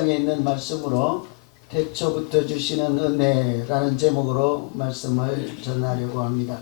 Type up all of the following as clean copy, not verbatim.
에 있는 말씀으로 태초부터 주시는 은혜라는 제목으로 말씀을 전하려고 합니다.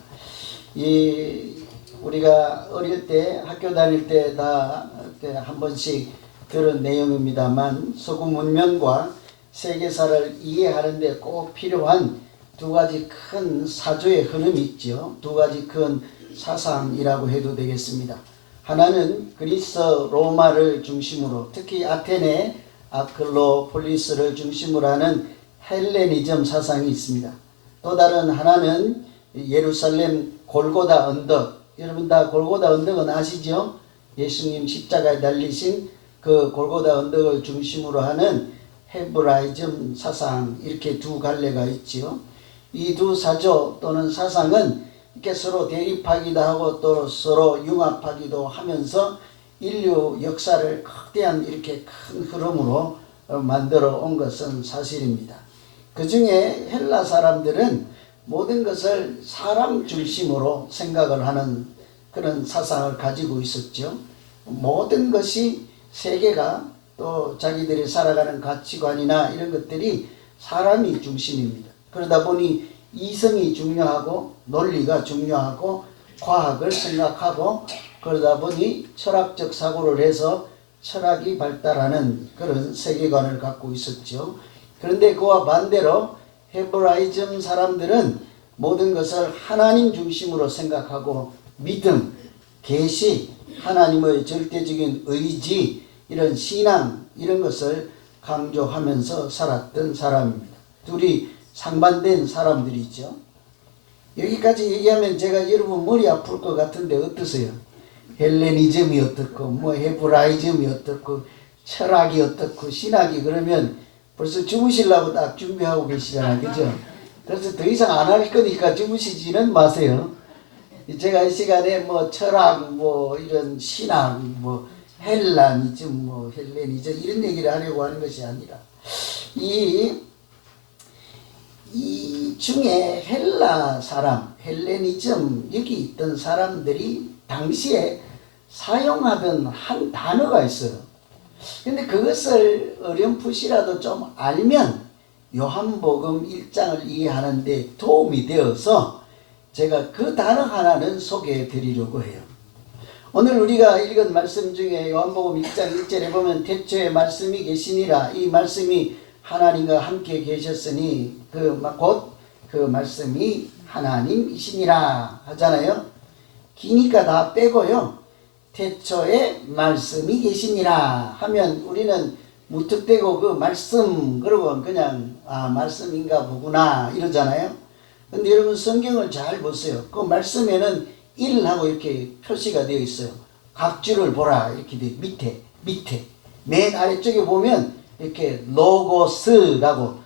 우리가 어릴 때 학교 다닐 때 다 한 번씩 들은 내용입니다만 소금 문명과 세계사를 이해하는 데 꼭 필요한 두 가지 큰 사조의 흐름이 있죠. 두 가지 큰 사상이라고 해도 되겠습니다. 하나는 그리스 로마를 중심으로 특히 아테네 아크로폴리스를 중심으로 하는 헬레니즘 사상이 있습니다. 또 다른 하나는 예루살렘 골고다 언덕, 여러분 다 골고다 언덕은 아시죠? 예수님 십자가에 달리신 그 골고다 언덕을 중심으로 하는 헤브라이즘 사상, 이렇게 두 갈래가 있지요. 이 두 사조 또는 사상은 이렇게 서로 대립하기도 하고 또 서로 융합하기도 하면서 인류 역사를 거대한 이렇게 큰 흐름으로 만들어 온 것은 사실입니다. 그 중에 헬라 사람들은 모든 것을 사람 중심으로 생각을 하는 그런 사상을 가지고 있었죠. 모든 것이 세계가 또 자기들이 살아가는 가치관이나 이런 것들이 사람이 중심입니다. 그러다 보니 이성이 중요하고 논리가 중요하고 과학을 생각하고 그러다 보니 철학적 사고를 해서 철학이 발달하는 그런 세계관을 갖고 있었죠. 그런데 그와 반대로 헤브라이즘 사람들은 모든 것을 하나님 중심으로 생각하고 믿음, 계시, 하나님의 절대적인 의지, 이런 신앙 이런 것을 강조하면서 살았던 사람입니다. 둘이 상반된 사람들이죠. 여기까지 얘기하면 제가 여러분 머리 아플 것 같은데 어떠세요? 헬레니즘이 어떻고 헤브라이즘이 어떻고 철학이 어떻고 신학이 그러면 벌써 주무시려고 딱 준비하고 계시잖아요. 그죠? 그래서 더 이상 안 할 거니까 주무시지는 마세요. 제가 이 시간에 철학 이런 신학 헬라니즘 헬레니즘 이런 얘기를 하려고 하는 것이 아니라 이 중에 헬라 사람, 헬레니즘 여기 있던 사람들이 당시에 사용하던 한 단어가 있어요. 근데 그것을 어렴풋이라도 좀 알면 요한복음 1장을 이해하는 데 도움이 되어서 제가 그 단어 하나는 소개해 드리려고 해요. 오늘 우리가 읽은 말씀 중에 요한복음 1장 1절에 보면 태초에 말씀이 계시니라, 이 말씀이 하나님과 함께 계셨으니 곧 그 말씀이 하나님이시니라 하잖아요. 기니까 다 빼고요. 태초에 말씀이 계시니라 하면 우리는 무턱대고 그 말씀 그러고 그냥 말씀인가 보구나 이러잖아요. 근데 여러분 성경을 잘 보세요. 그 말씀에는 1하고 이렇게 표시가 되어 있어요. 각 줄을 보라 이렇게 돼 밑에 맨 아래쪽에 보면 이렇게 로고스라고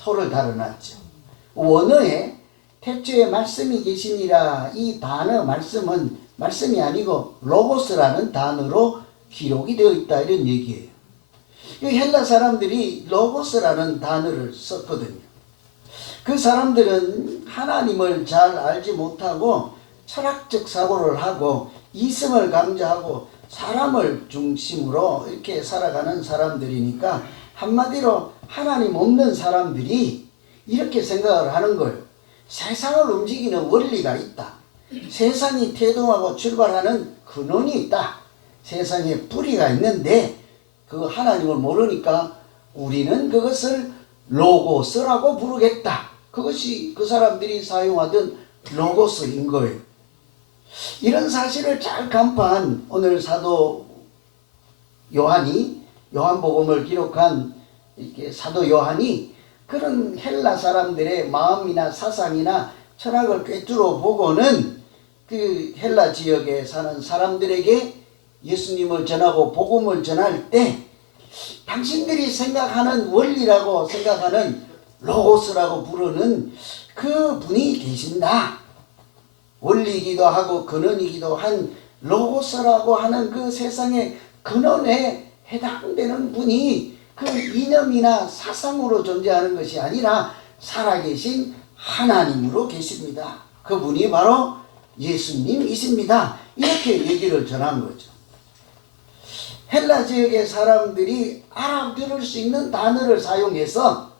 토를 달아놨죠. 원어에 태초에 말씀이 계시니라 이 단어 말씀은 말씀이 아니고 로고스라는 단어로 기록이 되어 있다 이런 얘기예요. 헬라 사람들이 로고스라는 단어를 썼거든요. 그 사람들은 하나님을 잘 알지 못하고 철학적 사고를 하고 이성을 강조하고 사람을 중심으로 이렇게 살아가는 사람들이니까 한마디로 하나님 없는 사람들이 이렇게 생각을 하는 거예요. 세상을 움직이는 원리가 있다. 세상이 태동하고 출발하는 근원이 있다. 세상에 뿌리가 있는데 그 하나님을 모르니까 우리는 그것을 로고스라고 부르겠다. 그것이 그 사람들이 사용하던 로고스인 거예요. 이런 사실을 잘 간파한 오늘 사도 요한이 요한복음을 기록한 이렇게 사도 요한이 그런 헬라 사람들의 마음이나 사상이나 철학을 꿰뚫어 보고는 그 헬라 지역에 사는 사람들에게 예수님을 전하고 복음을 전할 때 당신들이 생각하는 원리라고 생각하는 로고스라고 부르는 그 분이 계신다. 원리이기도 하고 근원이기도 한 로고스라고 하는 그 세상의 근원에 해당되는 분이 그 이념이나 사상으로 존재하는 것이 아니라 살아계신 하나님으로 계십니다. 그분이 바로 예수님이십니다. 이렇게 얘기를 전한 거죠. 헬라 지역의 사람들이 알아들을 수 있는 단어를 사용해서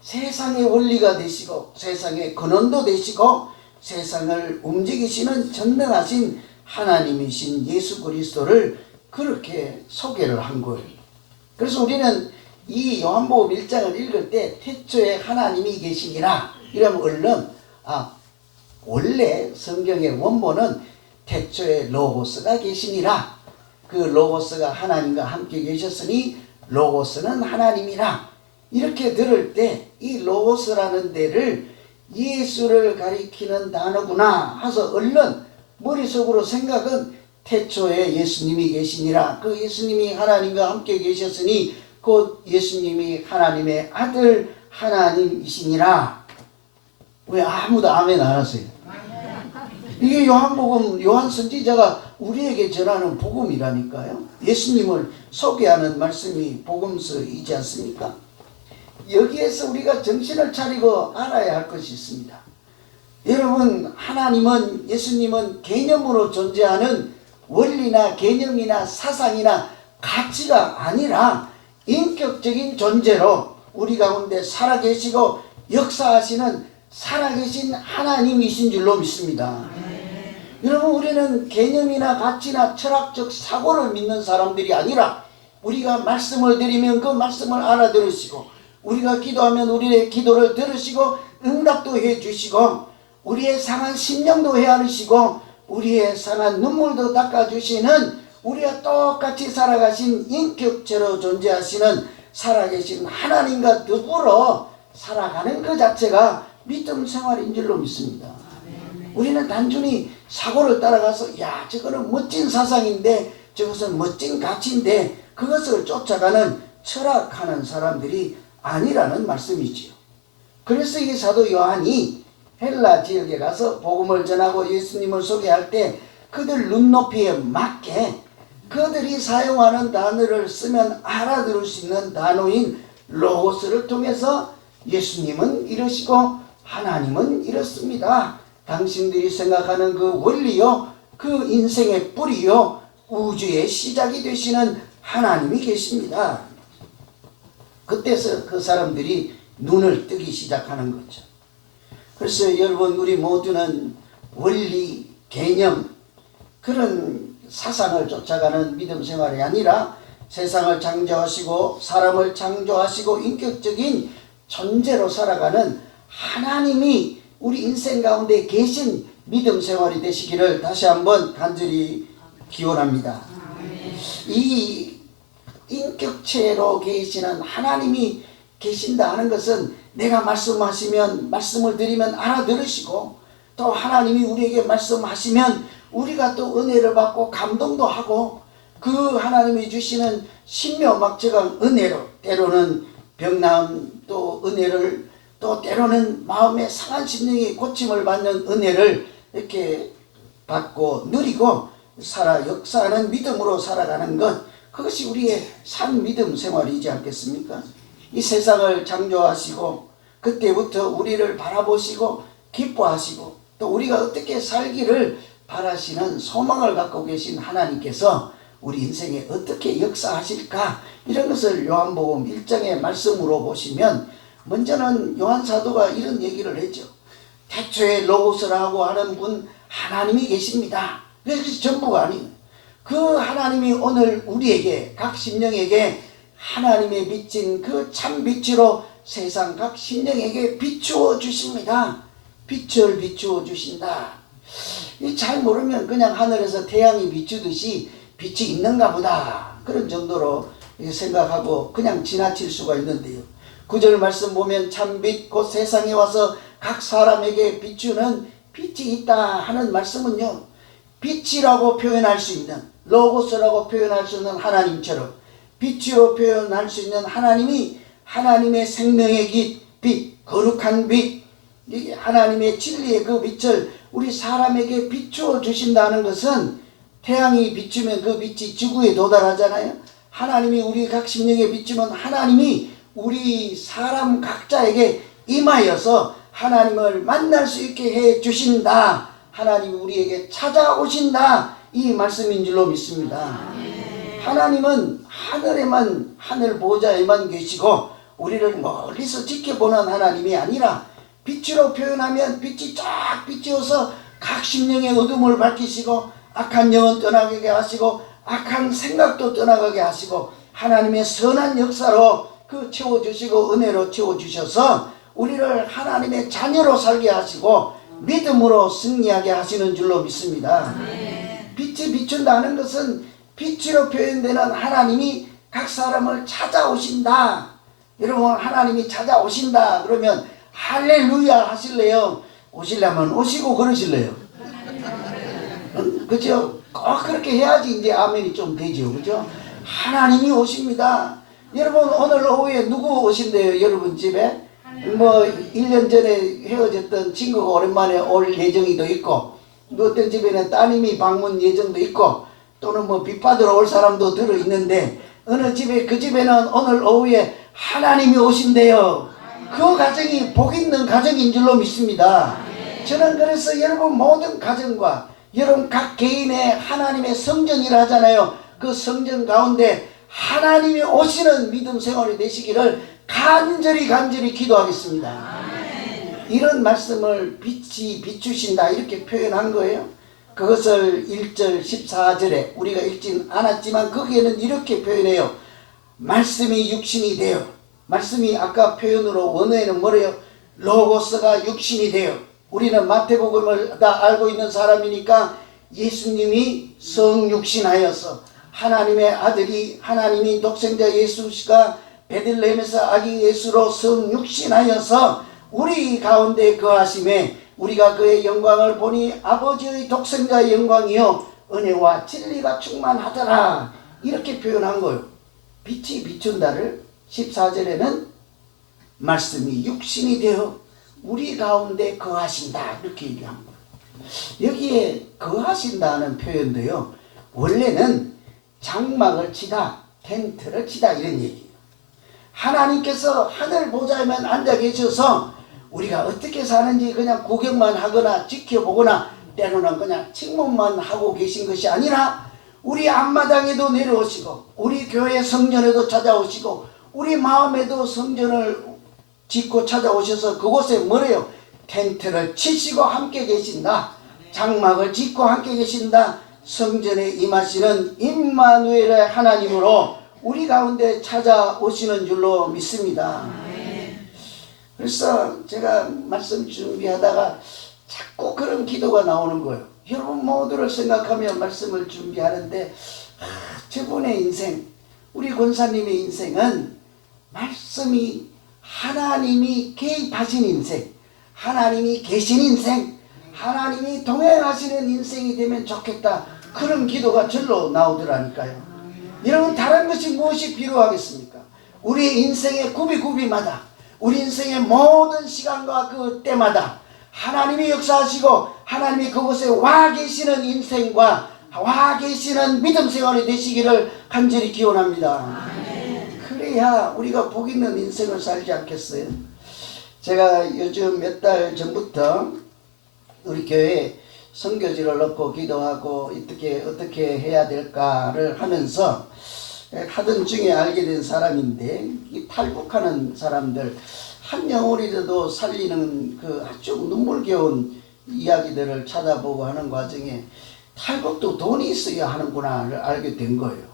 세상의 원리가 되시고 세상의 근원도 되시고 세상을 움직이시는 전능하신 하나님이신 예수 그리스도를 그렇게 소개를 한 거예요. 그래서 우리는 이 요한복음 1장을 읽을 때 태초에 하나님이 계시니라 이러면 얼른 원래 성경의 원본은 태초에 로고스가 계시니라, 그 로고스가 하나님과 함께 계셨으니 로고스는 하나님이라, 이렇게 들을 때 이 로고스라는 데를 예수를 가리키는 단어구나 해서 얼른 머릿속으로 생각은 태초에 예수님이 계시니라, 그 예수님이 하나님과 함께 계셨으니 곧 예수님이 하나님의 아들 하나님이시니라. 왜 아무도 아멘 안 하세요? 이게 요한복음 요한 선지자가 우리에게 전하는 복음이라니까요. 예수님을 소개하는 말씀이 복음서이지 않습니까? 여기에서 우리가 정신을 차리고 알아야 할 것이 있습니다. 여러분, 하나님은, 예수님은 개념으로 존재하는 원리나 개념이나 사상이나 가치가 아니라 인격적인 존재로 우리 가운데 살아계시고 역사하시는 살아계신 하나님이신 줄로 믿습니다. 여러분, 우리는 개념이나 가치나 철학적 사고를 믿는 사람들이 아니라 우리가 말씀을 드리면 그 말씀을 알아들으시고, 우리가 기도하면 우리의 기도를 들으시고 응답도 해주시고, 우리의 상한 심령도 헤아리시고 우리의 상한 눈물도 닦아주시는, 우리가 똑같이 살아가신 인격체로 존재하시는 살아계신 하나님과 더불어 살아가는 그 자체가 믿음 생활인 줄로 믿습니다. 우리는 단순히 사고를 따라가서 저거는 멋진 사상인데 저것은 멋진 가치인데 그것을 쫓아가는 철학하는 사람들이 아니라는 말씀이지요. 그래서 이 사도 요한이 헬라 지역에 가서 복음을 전하고 예수님을 소개할 때 그들 눈높이에 맞게 그들이 사용하는 단어를 쓰면 알아들을 수 있는 단어인 로고스를 통해서 예수님은 이러시고 하나님은 이렇습니다, 당신들이 생각하는 그 원리요, 그 인생의 뿌리요, 우주의 시작이 되시는 하나님이 계십니다. 그때서 그 사람들이 눈을 뜨기 시작하는 거죠. 그래서 여러분, 우리 모두는 원리, 개념, 그런 사상을 쫓아가는 믿음 생활이 아니라 세상을 창조하시고 사람을 창조하시고 인격적인 존재로 살아가는 하나님이 우리 인생 가운데 계신 믿음 생활이 되시기를 다시 한번 간절히 기원합니다. 이 인격체로 계시는 하나님이 계신다 하는 것은 내가 말씀하시면, 말씀을 드리면 알아들으시고, 또 하나님이 우리에게 말씀하시면 우리가 또 은혜를 받고 감동도 하고, 그 하나님이 주시는 신묘막측한 은혜로, 때로는 병나음 또 은혜를, 또 때로는 마음의 상한 심령이 고침을 받는 은혜를 이렇게 받고 누리고 역사하는 믿음으로 살아가는 것, 그것이 우리의 산 믿음 생활이지 않겠습니까? 이 세상을 창조하시고 그때부터 우리를 바라보시고 기뻐하시고 또 우리가 어떻게 살기를 바라시는 소망을 갖고 계신 하나님께서 우리 인생에 어떻게 역사하실까, 이런 것을 요한복음 1장의 말씀으로 보시면, 먼저는 요한 사도가 이런 얘기를 했죠. 태초에 로고스라고 하는 분 하나님이 계십니다. 그래서 전부가 아니에요. 그 하나님이 오늘 우리에게, 각 심령에게 하나님의 비친 그 참 빛으로 세상 각 심령에게 비추어 주십니다. 빛을 비추어 주신다. 잘 모르면 그냥 하늘에서 태양이 비추듯이 빛이 있는가 보다, 그런 정도로 생각하고 그냥 지나칠 수가 있는데요. 9절 말씀 보면 참빛 곧 세상에 와서 각 사람에게 비추는 빛이 있다 하는 말씀은요, 빛이라고 표현할 수 있는, 로고스라고 표현할 수 있는 하나님처럼 빛으로 표현할 수 있는 하나님이 하나님의 생명의 빛, 거룩한 빛, 하나님의 진리의 그 빛을 우리 사람에게 비추어 주신다는 것은, 태양이 비추면 그 빛이 지구에 도달하잖아요. 하나님이 우리 각 심령에 비추면 하나님이 우리 사람 각자에게 임하여서 하나님을 만날 수 있게 해 주신다, 하나님이 우리에게 찾아오신다, 이 말씀인 줄로 믿습니다. 하나님은 하늘에만, 하늘 보좌에만 계시고 우리를 멀리서 지켜보는 하나님이 아니라 빛으로 표현하면 빛이 쫙 비추어서 각 심령의 어둠을 밝히시고 악한 영은 떠나게 하시고 악한 생각도 떠나가게 하시고 하나님의 선한 역사로 그 채워주시고 은혜로 채워주셔서 우리를 하나님의 자녀로 살게 하시고 믿음으로 승리하게 하시는 줄로 믿습니다. 빛이 비춘다는 것은 빛으로 표현되는 하나님이 각 사람을 찾아오신다. 여러분, 하나님이 찾아오신다 그러면 할렐루야 하실래요? 오시려면 오시고 그러실래요? 그죠? 꼭 그렇게 해야지 이제 아멘이 좀 되죠. 그죠? 하나님이 오십니다. 여러분, 오늘 오후에 누구 오신대요? 여러분 집에? 뭐 1년 전에 헤어졌던 친구가 오랜만에 올 예정이도 있고, 어떤 집에는 따님이 방문 예정도 있고, 또는 뭐 빚받으러 올 사람도 들어있는데, 어느 집에, 그 집에는 오늘 오후에 하나님이 오신대요. 그 가정이 복 있는 가정인 줄로 믿습니다. 저는 그래서 여러분 모든 가정과 여러분 각 개인의 하나님의 성전이라 하잖아요. 그 성전 가운데 하나님이 오시는 믿음 생활이 되시기를 간절히 기도하겠습니다. 이런 말씀을 빛이 비추신다 이렇게 표현한 거예요. 그것을 1절 14절에 우리가 읽진 않았지만 거기에는 이렇게 표현해요. 말씀이 육신이 되어, 말씀이 아까 표현으로 원어에는 뭐래요? 로고스가 육신이 되어. 우리는 마태복음을 다 알고 있는 사람이니까 예수님이 성육신하여서 하나님의 아들이, 하나님이 독생자 예수가 베들레헴에서 아기 예수로 성육신하여서 우리 가운데 거하심에 우리가 그의 영광을 보니 아버지의 독생자의 영광이요 은혜와 진리가 충만하더라 이렇게 표현한 거예요. 빛이 비춘다를 14절에는 말씀이 육신이 되어 우리 가운데 거하신다 이렇게 얘기한 거예요. 여기에 거하신다는 표현도요 원래는 장막을 치다, 텐트를 치다 이런 얘기예요. 하나님께서 하늘 보좌에만 앉아 계셔서 우리가 어떻게 사는지 그냥 구경만 하거나 지켜보거나 때로는 그냥 침묵만 하고 계신 것이 아니라 우리 앞마당에도 내려오시고 우리 교회 성전에도 찾아오시고 우리 마음에도 성전을 짓고 찾아오셔서 그곳에 뭐래요? 텐트를 치시고 함께 계신다. 장막을 짓고 함께 계신다. 성전에 임하시는 임마누엘의 하나님으로 우리 가운데 찾아오시는 줄로 믿습니다. 그래서 제가 말씀 준비하다가 자꾸 그런 기도가 나오는 거예요. 여러분 모두를 생각하며 말씀을 준비하는데 저분의 인생, 우리 권사님의 인생은 말씀이 하나님이 개입하신 인생, 하나님이 계신 인생, 하나님이 동행하시는 인생이 되면 좋겠다. 그런 기도가 절로 나오더라니까요. 여러분 다른 것이 무엇이 필요하겠습니까? 우리 인생의 구비마다 우리 인생의 모든 시간과 그 때마다 하나님이 역사하시고 하나님이 그곳에 와 계시는 인생과 와 계시는 믿음 생활이 되시기를 간절히 기원합니다. 그래야 우리가 복 있는 인생을 살지 않겠어요? 제가 요즘 몇 달 전부터 우리 교회에 선교지를 넣고 기도하고 어떻게 해야 될까를 하면서 하던 중에 알게 된 사람인데 이 탈북하는 사람들 한 영혼이라도 살리는 그 아주 눈물겨운 이야기들을 찾아보고 하는 과정에 탈북도 돈이 있어야 하는구나를 알게 된 거예요.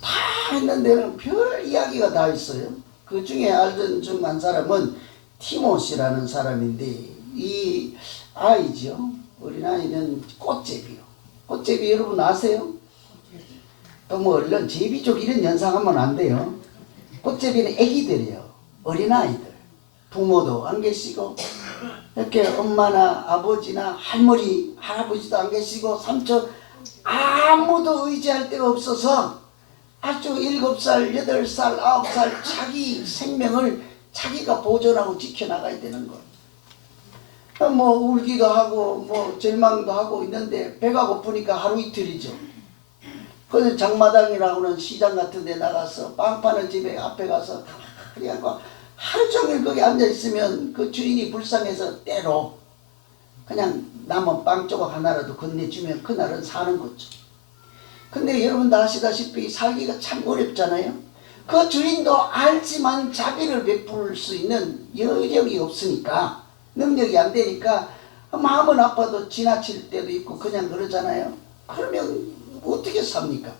다 있는 데는 별 이야기가 다 있어요. 그 중에 알던 중 한 사람은 티모시라는 사람인데 이 아이죠. 어린아이는 꽃제비요. 꽃제비 여러분 아세요? 또 뭐 얼른 제비족 이런 연상하면 안 돼요. 꽃제비는 애기들이에요. 어린아이들. 부모도 안 계시고 이렇게 엄마나 아버지나 할머니 할아버지도 안 계시고 삼촌 아무도 의지할 데가 없어서 아주 7살 8살 9살 자기 생명을 자기가 보존하고 지켜나가야 되는 거예요. 뭐 울기도 하고 뭐 절망도 하고 있는데 배가 고프니까 하루 이틀이죠. 그래서 장마당이라고는 시장 같은 데 나가서 빵 파는 집에 앞에 가서 그냥 하루 종일 거기 앉아 있으면 그 주인이 불쌍해서 때로 그냥 남은 빵 조각 하나라도 건네주면 그날은 사는 거죠. 근데 여러분도 아시다시피 살기가 참 어렵잖아요. 그 주인도 알지만 자비를 베풀 수 있는 여력이 없으니까, 능력이 안 되니까 마음은 아파도 지나칠 때도 있고 그냥 그러잖아요. 그러면 어떻게 삽니까?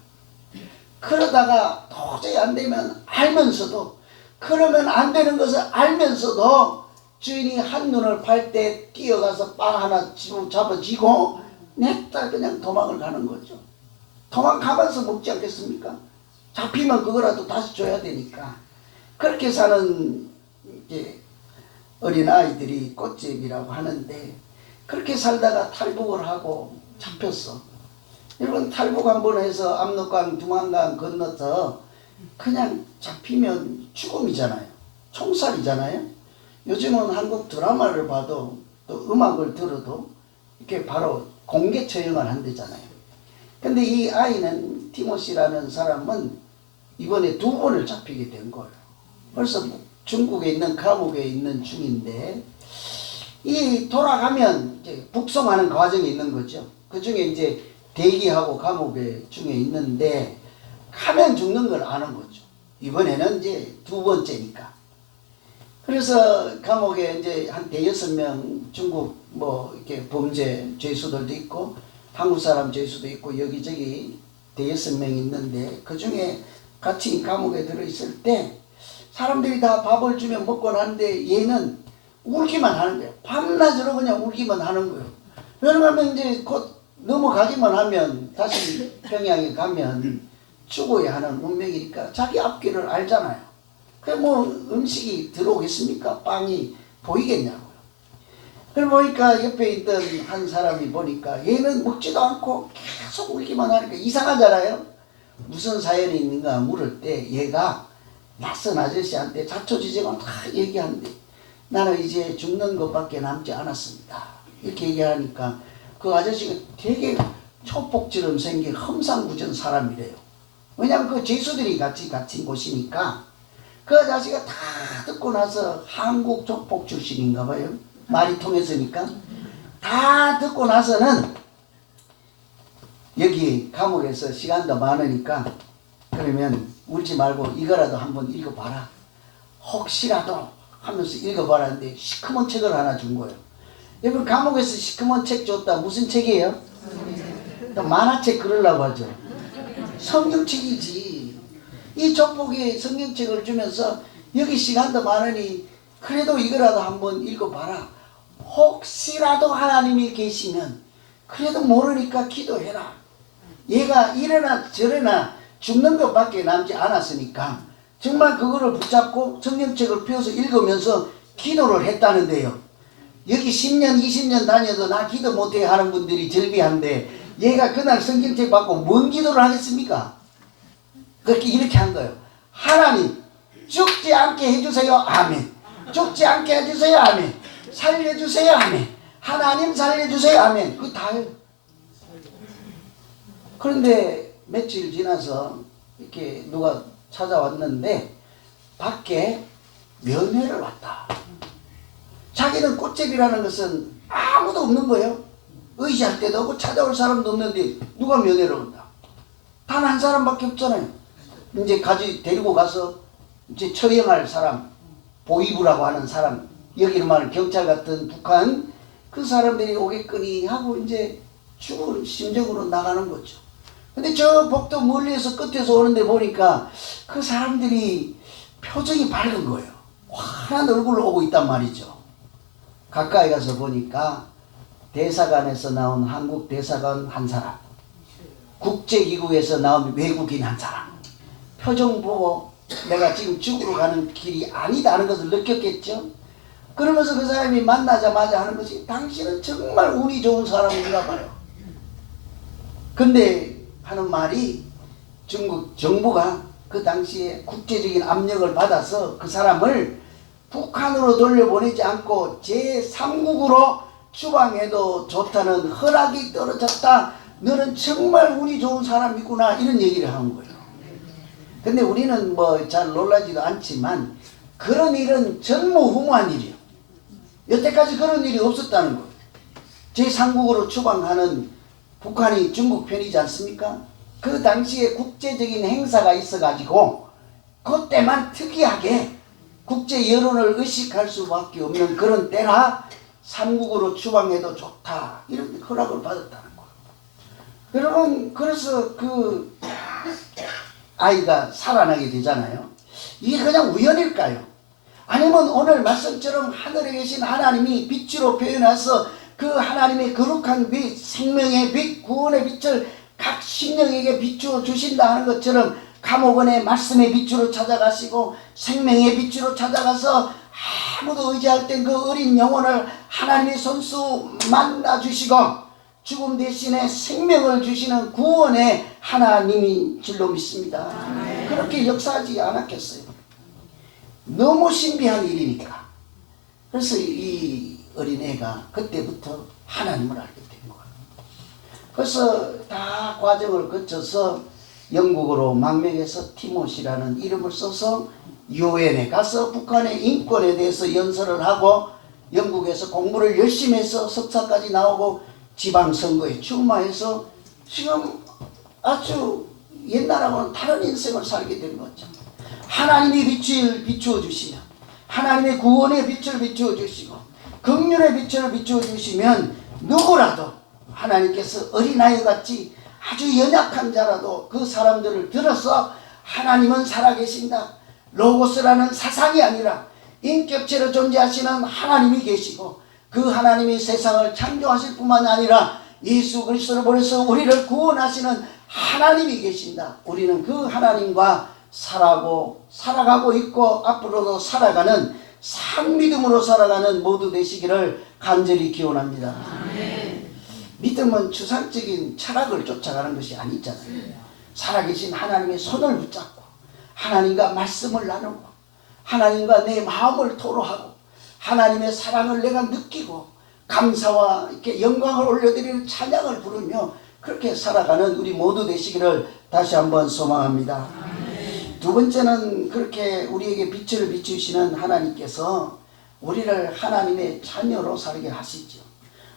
그러다가 도저히 안 되면 알면서도, 그러면 안 되는 것을 알면서도 주인이 한눈을 팔 때 뛰어가서 빵 하나 잡아쥐고 냈다 그냥 도망을 가는 거죠. 도망가면서 먹지 않겠습니까? 잡히면 그거라도 다시 줘야 되니까. 그렇게 사는 어린아이들이 꽃집이라고 하는데, 그렇게 살다가 탈북을 하고 잡혔어. 여러분, 탈북 한번 해서 압록강, 두만강 건너서 그냥 잡히면 죽음이잖아요. 총살이잖아요. 요즘은 한국 드라마를 봐도 또 음악을 들어도 이렇게 바로 공개 처형을 한대잖아요. 근데 이 아이는, 티모시라는 사람은 이번에 2번을 잡히게 된 거예요. 벌써 중국에 있는 감옥에 있는 중인데, 이 돌아가면 이제 북송하는 과정이 있는 거죠. 그 중에 이제 대기하고 감옥에 중에 있는데, 가면 죽는 걸 아는 거죠. 이번에는 이제 2번째니까. 그래서 감옥에 이제 한 5-6명 중국 이렇게 범죄 죄수들도 있고 한국 사람 죄수도 있고 여기저기 5-6명 있는데, 그 중에 같이 감옥에 들어있을 때 사람들이 다 밥을 주면 먹곤 하는데 얘는 울기만 하는 거예요. 밤낮으로 그냥 울기만 하는 거예요. 왜냐하면 이제 곧 넘어가기만 하면 다시 평양에 가면 죽어야 하는 운명이니까 자기 앞길을 알잖아요. 그 음식이 들어오겠습니까? 빵이 보이겠냐고요. 그걸 보니까 옆에 있던 한 사람이 보니까 얘는 먹지도 않고 계속 울기만 하니까 이상하잖아요. 무슨 사연이 있는가 물을 때 얘가 낯선 아저씨한테 자초지종을 다 얘기하는데, 나는 이제 죽는 것밖에 남지 않았습니다. 이렇게 얘기하니까 그 아저씨가 되게 초폭처럼 생긴 험상궂은 사람이래요. 왜냐하면 그 죄수들이 같이 갇힌 곳이니까. 그 아저씨가 다 듣고 나서 한국 조폭 출신인가 봐요. 말이 통했으니까. 다 듣고 나서는 여기 감옥에서 시간도 많으니까 그러면 울지 말고 이거라도 한번 읽어봐라. 혹시라도 하면서 읽어봐라는데 시커먼 책을 하나 준 거예요. 여러분, 감옥에서 시커먼 책 줬다. 무슨 책이에요? 만화책 그러려고 하죠. 성경책이지. 이 조폭이 성경책을 주면서 여기 시간도 많으니 그래도 이거라도 한번 읽어봐라. 혹시라도 하나님이 계시면 그래도 모르니까 기도해라. 얘가 이래나 저래나 죽는 것밖에 남지 않았으니까 정말 그거를 붙잡고 성경책을 펴서 읽으면서 기도를 했다는데요. 여기 10년 20년 다녀도 나 기도 못해 하는 분들이 절비한데, 얘가 그날 성경책 받고 뭔 기도를 하겠습니까? 그렇게 이렇게 한 거예요. 하나님 죽지 않게 해주세요. 아멘. 죽지 않게 해주세요. 아멘. 살려주세요. 아멘. 하나님 살려주세요. 아멘. 그거 다예요. 그런데 며칠 지나서 이렇게 누가 찾아왔는데 밖에 면회를 왔다. 자기는 꽃집이라는 것은 아무도 없는 거예요. 의지할 데도 없고 찾아올 사람도 없는데 누가 면회를 온다. 단 한 사람밖에 없잖아요. 이제 데리고 가서 이제 처형할 사람, 보위부라고 하는 사람, 여기는 말하는 경찰 같은 북한 그 사람들이 오겠거니 하고 이제 죽을 심정으로 나가는 거죠. 근데 저 복도 멀리에서 끝에서 오는데 보니까 그 사람들이 표정이 밝은 거예요. 환한 얼굴로 오고 있단 말이죠. 가까이 가서 보니까 대사관에서 나온 한국 대사관 한 사람, 국제기구에서 나온 외국인 한 사람, 표정 보고 내가 지금 죽으러 가는 길이 아니다 하는 것을 느꼈겠죠. 그러면서 그 사람이 만나자마자 하는 것이, 당신은 정말 운이 좋은 사람인가 봐요. 근데 하는 말이, 중국 정부가 그 당시에 국제적인 압력을 받아서 그 사람을 북한으로 돌려보내지 않고 제3국으로 추방해도 좋다는 허락이 떨어졌다. 너는 정말 운이 좋은 사람이구나. 이런 얘기를 하는 거예요. 근데 우리는 잘 놀라지도 않지만 그런 일은 전무후무한 일이에요. 여태까지 그런 일이 없었다는 거예요. 제3국으로 추방하는 북한이 중국 편이지 않습니까? 그 당시에 국제적인 행사가 있어가지고 그때만 특이하게 국제 여론을 의식할 수밖에 없는 그런 때라 삼국으로 추방해도 좋다 이런 허락을 받았다는 거예요. 여러분, 그래서 그 아이가 살아나게 되잖아요. 이게 그냥 우연일까요? 아니면 오늘 말씀처럼 하늘에 계신 하나님이 빛으로 표현해서 그 하나님의 거룩한 빛, 생명의 빛, 구원의 빛을 각 심령에게 비추어 주신다 하는 것처럼 감옥원의 말씀의 빛으로 찾아가시고 생명의 빛으로 찾아가서 아무도 의지할 땐 그 어린 영혼을 하나님의 손수 만나주시고 죽음 대신에 생명을 주시는 구원의 하나님인 줄로 믿습니다. 그렇게 역사하지 않았겠어요? 너무 신비한 일이니까. 그래서 이 어린애가 그때부터 하나님을 알게 된 거예요. 그래서 다 과정을 거쳐서 영국으로 망명해서 티모시라는 이름을 써서 유엔에 가서 북한의 인권에 대해서 연설을 하고 영국에서 공부를 열심히 해서 석사까지 나오고 지방선거에 출마해서 지금 아주 옛날하고는 다른 인생을 살게 된 거죠. 하나님이 빛을 비추어 주시면, 하나님의 구원의 빛을 비추어 주시고 긍휼의 빛을 비추어 주시면 누구라도 하나님께서 어린아이같이 아주 연약한 자라도 그 사람들을 들어서 하나님은 살아계신다, 로고스라는 사상이 아니라 인격체로 존재하시는 하나님이 계시고 그 하나님이 세상을 창조하실 뿐만 아니라 예수 그리스도를 보내서 우리를 구원하시는 하나님이 계신다. 우리는 그 하나님과 살아가고 있고 앞으로도 살아가는 상믿음으로 살아가는 모두 되시기를 간절히 기원합니다. 믿음은 추상적인 철학을 쫓아가는 것이 아니잖아요. 살아계신 하나님의 손을 붙잡고 하나님과 말씀을 나누고 하나님과 내 마음을 토로하고 하나님의 사랑을 내가 느끼고 감사와 이렇게 영광을 올려드리는 찬양을 부르며 그렇게 살아가는 우리 모두 되시기를 다시 한번 소망합니다. 두 번째는 그렇게 우리에게 빛을 비추시는 하나님께서 우리를 하나님의 자녀로 살게 하시죠.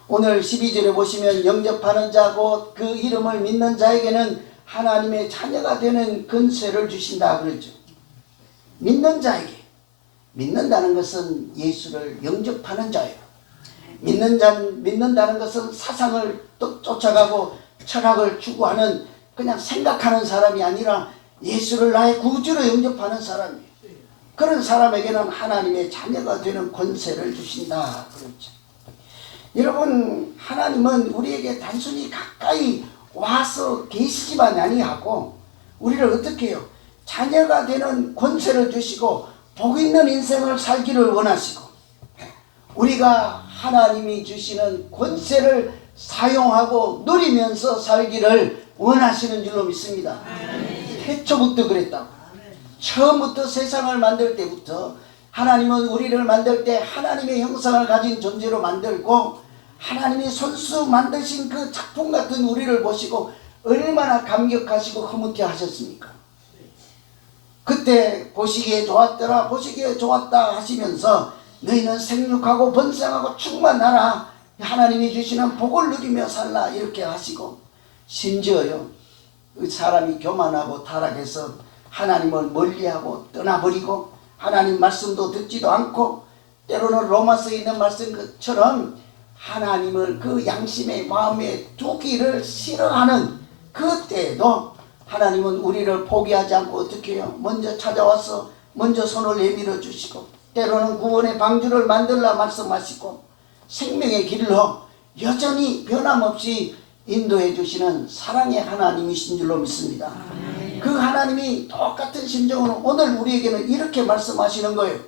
오늘 12절에 보시면 영접하는 자 곧 그 이름을 믿는 자에게는 하나님의 자녀가 되는 권세를 주신다 그러죠. 믿는 자에게, 믿는다는 것은 예수를 영접하는 자예요. 믿는다는 것은 사상을 쫓아가고 철학을 추구하는 그냥 생각하는 사람이 아니라 예수를 나의 구주로 영접하는 사람이에요. 그런 사람에게는 하나님의 자녀가 되는 권세를 주신다 그렇죠. 여러분, 하나님은 우리에게 단순히 가까이 와서 계시지만 아니하고 우리를 어떻게 해요? 자녀가 되는 권세를 주시고 복 있는 인생을 살기를 원하시고 우리가 하나님이 주시는 권세를 사용하고 누리면서 살기를 원하시는 줄로 믿습니다. 태초부터 그랬다고. 처음부터 세상을 만들 때부터 하나님은 우리를 만들 때 하나님의 형상을 가진 존재로 만들고 하나님이 손수 만드신 그 작품 같은 우리를 보시고 얼마나 감격하시고 흐뭇해 하셨습니까? 그때 보시기에 좋았더라, 보시기에 좋았다 하시면서 너희는 생육하고 번성하고 충만하라, 하나님이 주시는 복을 누리며 살라 이렇게 하시고 심지어요 사람이 교만하고 타락해서 하나님을 멀리하고 떠나버리고 하나님 말씀도 듣지도 않고 때로는 로마서에 있는 말씀처럼 하나님을 그 양심의 마음에 두기를 싫어하는 그때에도 하나님은 우리를 포기하지 않고 어떻게 해요? 먼저 찾아와서 먼저 손을 내밀어 주시고 때로는 구원의 방주를 만들라 말씀하시고 생명의 길로 여전히 변함없이 인도해 주시는 사랑의 하나님이신 줄로 믿습니다. 그 하나님이 똑같은 심정으로 오늘 우리에게는 이렇게 말씀하시는 거예요.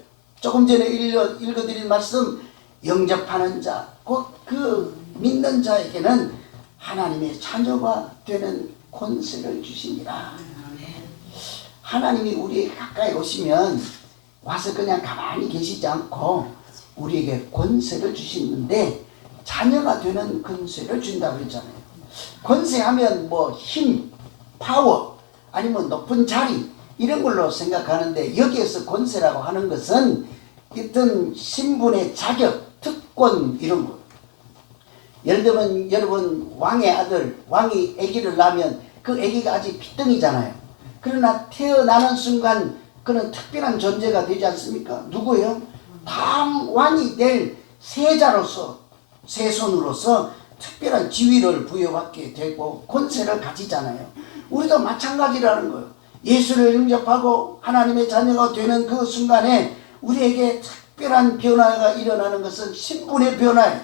조금 전에 읽어드린 말씀, 영접하는 자, 곧 그 믿는 자에게는 하나님의 자녀가 되는 권세를 주시니라. 하나님이 우리에게 가까이 오시면 와서 그냥 가만히 계시지 않고 우리에게 권세를 주시는데 자녀가 되는 권세를 준다고 그랬잖아요. 권세하면 뭐 힘, 파워 아니면 높은 자리 이런 걸로 생각하는데 여기에서 권세라고 하는 것은 어떤 신분의 자격, 특권 이런 거. 예를 들면 여러분 왕의 아들, 왕이 아기를 낳으면 그 아기가 아직 피덩이잖아요. 그러나 태어나는 순간 그는 특별한 존재가 되지 않습니까? 누구예요? 다음 왕이 될 세자로서, 세손으로서 특별한 지위를 부여받게 되고 권세를 가지잖아요. 우리도 마찬가지라는 거예요. 예수를 영접하고 하나님의 자녀가 되는 그 순간에 우리에게 특별한 변화가 일어나는 것은 신분의 변화예요.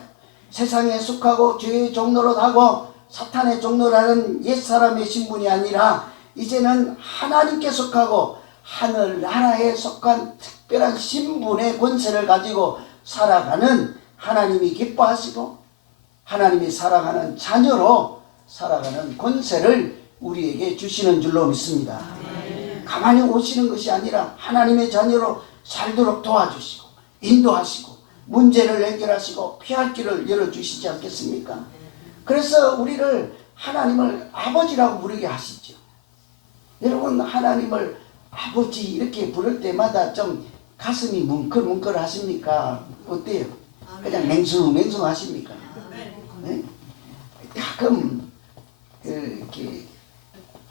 세상에 속하고 죄의 종노릇 하고 사탄의 종노릇하는 옛사람의 신분이 아니라 이제는 하나님께 속하고 하늘나라에 속한 특별한 신분의 권세를 가지고 살아가는, 하나님이 기뻐하시고 하나님이 사랑하는 자녀로 살아가는 권세를 우리에게 주시는 줄로 믿습니다. 가만히 오시는 것이 아니라 하나님의 자녀로 살도록 도와주시고 인도하시고 문제를 해결하시고 피할 길을 열어주시지 않겠습니까? 그래서 우리를 하나님을 아버지라고 부르게 하시죠. 여러분, 하나님을 아버지 이렇게 부를 때마다 좀 가슴이 뭉클뭉클 하십니까? 어때요? 그냥 맹숭맹숭 하십니까? 네? 가끔 이렇게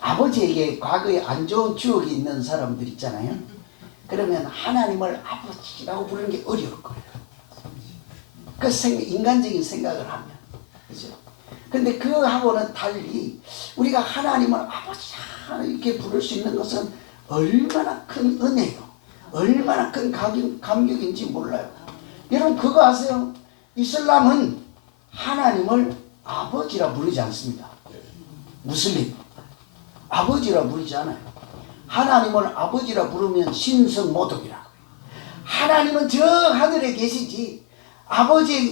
아버지에게 과거에 안 좋은 추억이 있는 사람들 있잖아요. 그러면 하나님을 아버지라고 부르는 게 어려울 거예요. 그 인간적인 생각을 하면. 그죠? 근데 그하고는 달리 우리가 하나님을 아버지라 이렇게 부를 수 있는 것은 얼마나 큰 은혜요. 얼마나 큰 감격인지 몰라요. 여러분 그거 아세요? 이슬람은 하나님을 아버지라 부르지 않습니다. 무슬림 아버지라 부르지 않아요. 하나님을 아버지라 부르면 신성모독이라고. 하나님은 저 하늘에 계시지.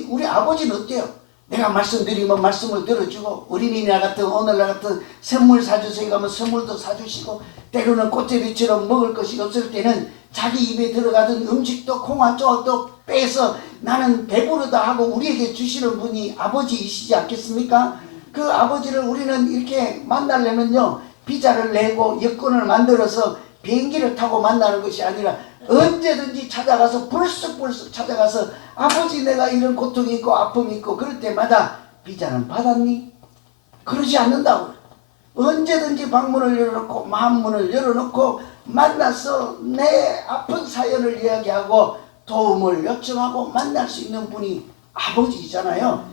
우리 아버지는 어때요? 내가 말씀드리면 말씀을 들어주고, 어린이날 같은 오늘날 같은 선물 사주세요 하면 선물도 사주시고, 때로는 꽃제비처럼 먹을 것이 없을 때는 자기 입에 들어가던 음식도 콩 한 조각도 빼서 나는 배부르다 하고 우리에게 주시는 분이 아버지이시지 않겠습니까? 그 아버지를 우리는 이렇게 만나려면요, 비자를 내고 여권을 만들어서 비행기를 타고 만나는 것이 아니라 언제든지 찾아가서 불쑥불쑥 찾아가서 아버지 내가 이런 고통이 있고 아픔이 있고 그럴 때마다 비자는 받았니? 그러지 않는다고. 언제든지 방문을 열어놓고 마음문을 열어놓고 만나서 내 아픈 사연을 이야기하고 도움을 요청하고 만날 수 있는 분이 아버지이잖아요.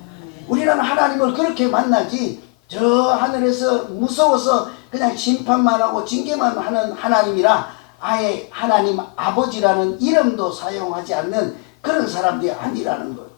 우리는 하나님을 그렇게 만나지 저 하늘에서 무서워서 그냥 심판만 하고 징계만 하는 하나님이라 아예 하나님 아버지라는 이름도 사용하지 않는 그런 사람들이 아니라는 거예요.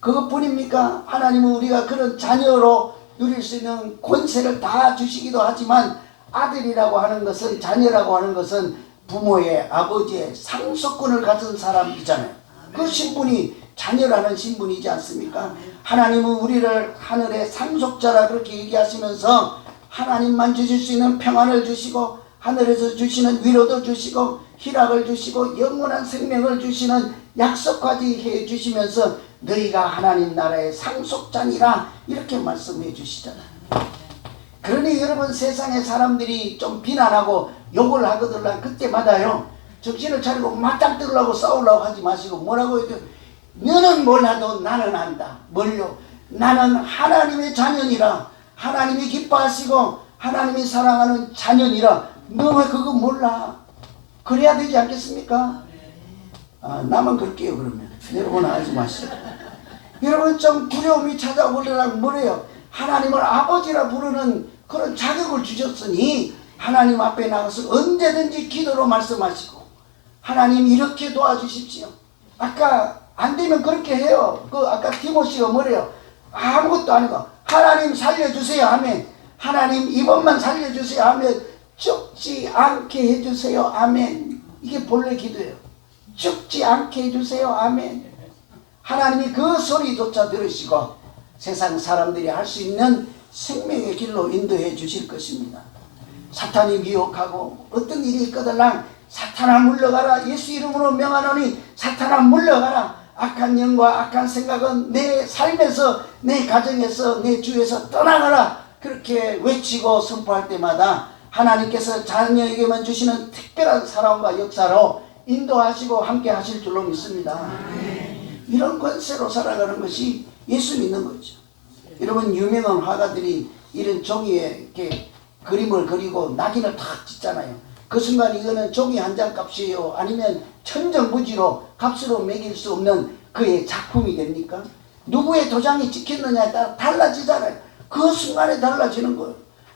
그것뿐입니까? 하나님은 우리가 그런 자녀로 누릴 수 있는 권세를 다 주시기도 하지만 아들이라고 하는 것은, 자녀라고 하는 것은 부모의, 아버지의 상속권을 가진 사람이잖아요. 그 신분이 자녀라는 신분이지 않습니까? 하나님은 우리를 하늘의 상속자라 그렇게 얘기하시면서 하나님만 주실 수 있는 평안을 주시고 하늘에서 주시는 위로도 주시고 희락을 주시고 영원한 생명을 주시는 약속까지 해주시면서 너희가 하나님 나라의 상속자니라 이렇게 말씀해 주시잖아요. 그러니 여러분, 세상의 사람들이 좀 비난하고 욕을 하거들라 그때마다요, 정신을 차리고 맞짱 뜨려고 싸우려고 하지 마시고 뭐라고 해도 너는 몰라도 나는 안다. 뭘요? 나는 하나님의 자녀니라. 하나님이 기뻐하시고 하나님이 사랑하는 자녀니라. 너 왜 그거 몰라? 그래야 되지 않겠습니까? 나만 그럴게요. 그러면 여러분은 하지 마시고. 여러분 좀 두려움이 찾아오려면 뭐래요? 하나님을 아버지라 부르는 그런 자격을 주셨으니 하나님 앞에 나가서 언제든지 기도로 말씀하시고 하나님 이렇게 도와주십시오. 아까 안 되면 그렇게 해요. 아까 디모시가 뭐래요? 아무것도 아니고 하나님 살려주세요 하면, 하나님 이번만 살려주세요 하면 죽지 않게 해주세요 아멘. 이게 본래 기도예요. 죽지 않게 해주세요 아멘. 하나님이 그 소리조차 들으시고 세상 사람들이 할 수 있는 생명의 길로 인도해 주실 것입니다. 사탄이 미혹하고 어떤 일이 있거들랑 사탄아 물러가라, 예수 이름으로 명하노니 사탄아 물러가라. 악한 영과 악한 생각은 내 삶에서, 내 가정에서, 내 주에서 떠나가라. 그렇게 외치고 선포할 때마다 하나님께서 자녀에게만 주시는 특별한 사랑과 역사로 인도하시고 함께 하실 줄로 믿습니다. 이런 권세로 살아가는 것이 예수 믿는 거죠. 여러분, 유명한 화가들이 이런 종이에 이렇게 그림을 그리고 낙인을 탁 짓잖아요. 그 순간 이거는 종이 한 장 값이에요, 아니면 천정부지로 값으로 매길 수 없는 그의 작품이 됩니까? 누구의 도장이 찍혔느냐에 따라 달라지잖아요. 그 순간에 달라지는 거예요.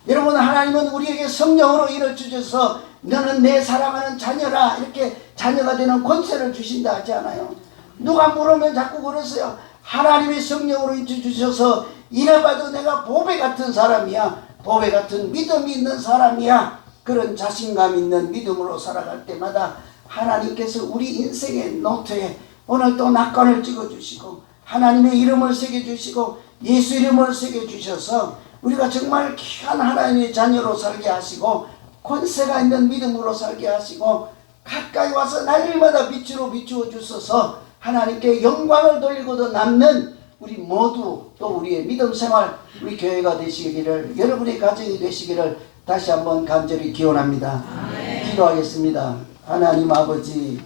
여러분, 하나님은 우리에게 성령으로 일을 주셔서 너는 내 사랑하는 자녀라, 이렇게 자녀가 되는 권세를 주신다 하지 않아요? 누가 물으면 자꾸 그러세요. 하나님의 성령으로 인주 주셔서 이래봐도 내가 보배 같은 사람이야, 보배 같은 믿음이 있는 사람이야, 그런 자신감 있는 믿음으로 살아갈 때마다 하나님께서 우리 인생의 노트에 오늘 또 낙관을 찍어주시고 하나님의 이름을 새겨주시고 예수 이름을 새겨주셔서 우리가 정말 귀한 하나님의 자녀로 살게 하시고 권세가 있는 믿음으로 살게 하시고 가까이 와서 날마다 빛으로 비추어 주셔서 하나님께 영광을 돌리고도 남는 우리 모두, 또 우리의 믿음 생활, 우리 교회가 되시기를, 여러분의 가정이 되시기를 다시 한번 간절히 기원합니다. 기도하겠습니다. 하나님 아버지,